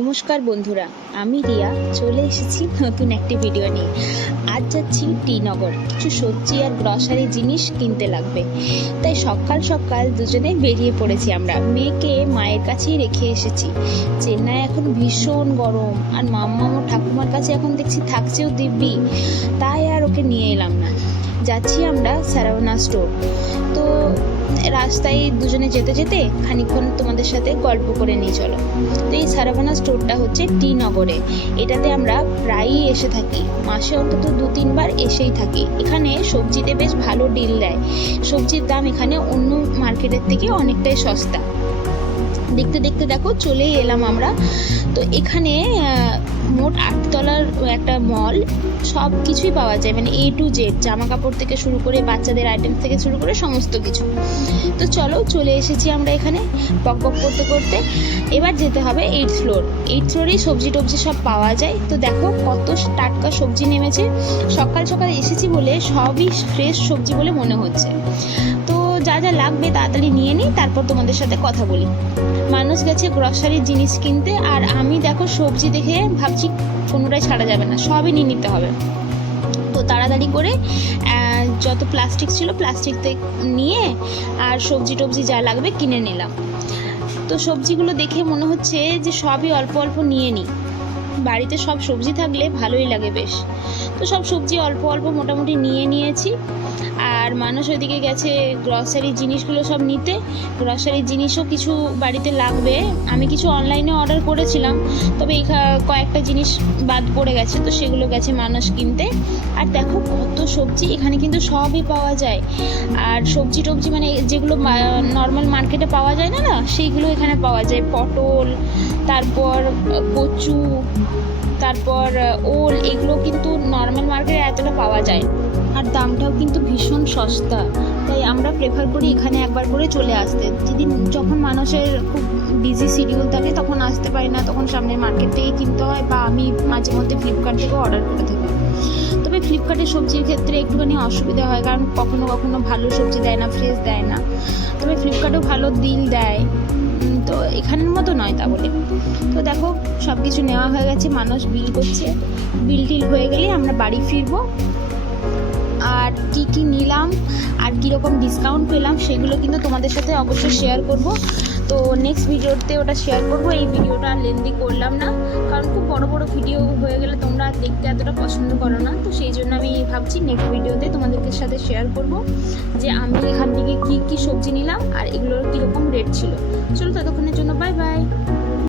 নমস্কার বন্ধুরা, আমি রিয়া। চলে এসেছি নতুন একটি ভিডিও নিয়ে। আজ যাচ্ছি টিনগর। কিছু সবজি আর গ্রসারি জিনিস কিনতে লাগবে। তাই সকাল সকাল দুজনে বেরিয়ে পড়েছি আমরা। মেয়েকে মায়ের কাছেই রেখে এসেছি। চেন্নাই এখন ভীষণ গরম। আর মাম্মা ও ঠাকুমার কাছে এখন দেখছি থাকছেও দিব্যি। তাই আর ওকে নিয়ে এলাম না। যাচ্ছি আমরা সারাওনা স্টোর তো রাস্তায় দুজনে যেতে যেতে খানিক্ষণ তোমাদের সাথে গল্প করে নিয়ে চলো। তো এই সারাভানা স্টোরটা হচ্ছে টি নগরে। এটাতে আমরা প্রায়ই এসে থাকি। মাসে অন্তত দু তিনবার এসেই থাকি। এখানে সবজিতে বেশ ভালো ডিল দেয়। সবজির দাম এখানে অন্য মার্কেটের থেকে অনেকটাই সস্তা। দেখতে দেখতে দেখো চলেই এলাম আমরা। তো এখানে মোট আটতলার একটা মল সব কিছুই পাওয়া যায় মানে এ টু জেড জামা কাপড় থেকে শুরু করে বাচ্চাদের আইটেম থেকে শুরু করে সমস্ত কিছু। তো চলো, চলে এসেছি আমরা এখানে বক বক করতে করতে। এবার যেতে হবে এইট ফ্লোর এইট ফ্লোরেই সবজি টবজি সব পাওয়া যায়। তো দেখো কত টাটকা সবজি নেমেছে। সকাল সকাল এসেছি বলে সবই ফ্রেশ সবজি বলে মনে হচ্ছে। তো যা যা লাগবে তাড়াতাড়ি নিয়ে নিই তারপর তোমাদের সাথে কথা বলি। মানুষ গেছে গ্রসারির জিনিস কিনতে, আর আমি দেখো সবজি দেখে ভাবছি কোনোটাই ছাড়া যাবে না, সবই নিয়ে নিতে হবে। তো তাড়াতাড়ি করে যত প্লাস্টিক ছিল প্লাস্টিক নিয়ে, আর সবজি টবজি যা লাগবে কিনে নিলাম। তো সবজিগুলো দেখে মনে হচ্ছে যে সবই অল্প অল্প নিয়ে নিই বাড়িতে সব সবজি থাকলে ভালোই লাগে বেশ। তো সব সবজি অল্প অল্প মোটামুটি নিয়ে নিয়েছি। আর মানুষ ওইদিকে গেছে গ্রসারি জিনিসগুলো সব নিতে। গ্রসারি জিনিসও কিছু বাড়িতে লাগবে। আমি কিছু অনলাইনে অর্ডার করেছিলাম, তবে এই কয়েকটা জিনিস বাদ পড়ে গেছে, তো সেগুলো গেছে মানুষ কিনতে। আর দেখো কত সবজি, এখানে কিন্তু সবই পাওয়া যায়। আর সবজি টবজি মানে যেগুলো নর্মাল মার্কেটে পাওয়া যায় না না, সেইগুলো এখানে পাওয়া যায়। পটল, তারপর কচু তারপর ওল এগুলো কিন্তু নর্মাল মার্কেটে এতটা পাওয়া যায় আর দামটাও কিন্তু ভীষণ সস্তা। তাই আমরা প্রেফার করি এখানে একবার করে চলে আসতে। যেদিন যখন মানুষের খুব বিজি শিডিউল থাকে, তখন আসতে পারি না, তখন সামনের মার্কেট থেকে কিনতে হয় বা আমি মাঝে মধ্যে ফ্লিপকার্ট থেকেও অর্ডার করে থাকি। তবে ফ্লিপকার্টের সবজির ক্ষেত্রে একটুখানি অসুবিধা হয়, কারণ কখনো কখনো ভালো সবজি দেয় না ফ্রেশ দেয় না। তবে ফ্লিপকার্টেও ভালো দিল দেয়। তো এখানের মতো নয় তা বলে তো দেখো সব কিছু নেওয়া হয়ে গেছে, মানুষ বিল করছে বিল টিল হয়ে গেলে আমরা বাড়ি ফিরবো। আর কি কি নিলাম, আর কীরকম ডিসকাউন্ট পেলাম, সেগুলো কিন্তু তোমাদের সাথে অবশ্যই শেয়ার করব। তো নেক্সট ভিডিওতে ওটা শেয়ার করব। এই ভিডিওটা লেন্দি করলাম না, কারণ খুব বড় বড় ভিডিও হয়ে গেলে তোমরা আর দেখতে এতটা পছন্দ করো না। তো সেই জন্য আমি ভাবছি নেক্সট ভিডিওতে তোমাদেরকে সাথে শেয়ার করব যে আমি কি কি সবজি নিলাম আর এগুলোর কীরকম রেট ছিল। চলো ততক্ষণের জন্য বাই বাই